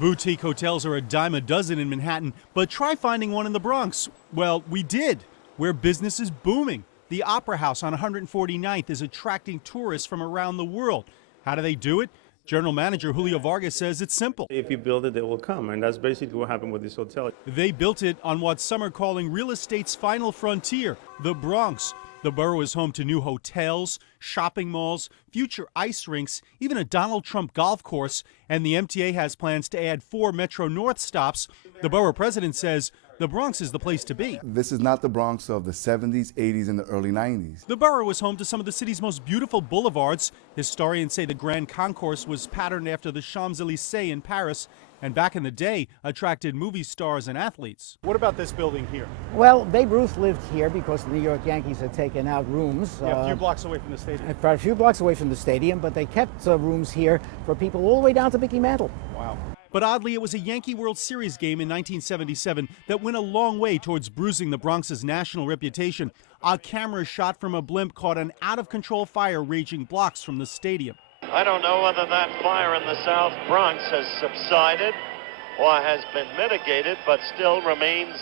Boutique hotels are a dime a dozen in Manhattan, but try finding one in the Bronx. Well, we did, where business is booming. The Opera House on 149th is attracting tourists from around the world. How do they do it? General Manager Julio Vargas says it's simple. If you build it, they will come, and that's basically what happened with this hotel. They built it on what some are calling real estate's final frontier, the Bronx. The borough is home to new hotels, shopping malls, future ice rinks, even a Donald Trump golf course, and the MTA has plans to add 4 Metro North stops. The borough president says the Bronx is the place to be. This is not the Bronx of the 70s, 80s, and the early 90s. The borough is home to some of the city's most beautiful boulevards. Historians say the Grand Concourse was patterned after the Champs-Élysées in Paris, and back in the day attracted movie stars and athletes. What about this building here? Well, Babe Ruth lived here because the New York Yankees had taken out rooms. Yeah, a few blocks away from the stadium. A few blocks away from the stadium, but they kept rooms here for people all the way down to Mickey Mantle. Wow. But oddly, it was a Yankee World Series game in 1977 that went a long way towards bruising the Bronx's national reputation. A camera shot from a blimp caught an out-of-control fire raging blocks from the stadium. I don't know whether that fire in the South Bronx has subsided or has been mitigated, but still remains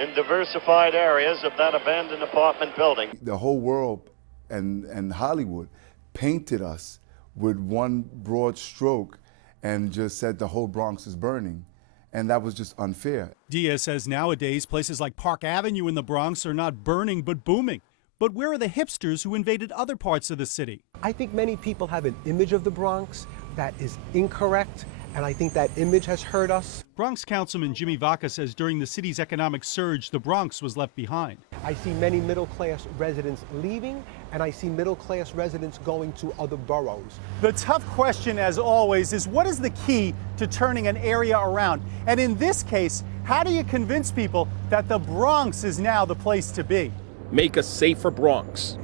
in diversified areas of that abandoned apartment building. The whole world and Hollywood painted us with one broad stroke and just said the whole Bronx is burning. And that was just unfair. Diaz says nowadays places like Park Avenue in the Bronx are not burning but booming. But where are the hipsters who invaded other parts of the city? I think many people have an image of the Bronx that is incorrect, and I think that image has hurt us. Bronx Councilman Jimmy Vaca says during the city's economic surge, the Bronx was left behind. I see many middle-class residents leaving, and I see middle-class residents going to other boroughs. The tough question, as always, is what is the key to turning an area around? And in this case, how do you convince people that the Bronx is now the place to be? Make a safer Bronx.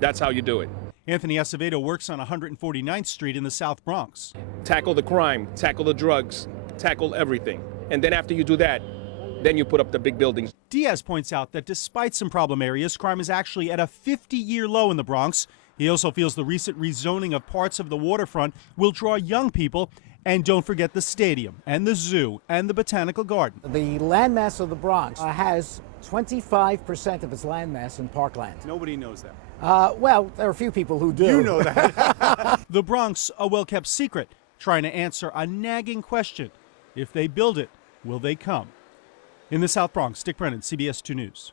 That's how you do it. Anthony Acevedo works on 149th Street in the South Bronx. Tackle the crime, tackle the drugs, tackle everything. And then after you do that, then you put up the big buildings. Diaz points out that despite some problem areas, crime is actually at a 50-year low in the Bronx. He also feels the recent rezoning of parts of the waterfront will draw young people. And don't forget the stadium and the zoo and the botanical garden. The landmass of the Bronx has 25% of its landmass in parkland. Nobody knows that. Well, there are a few people who do. You know that. The Bronx, a well-kept secret, trying to answer a nagging question. If they build it, will they come? In the South Bronx, Dick Brennan, CBS 2 News.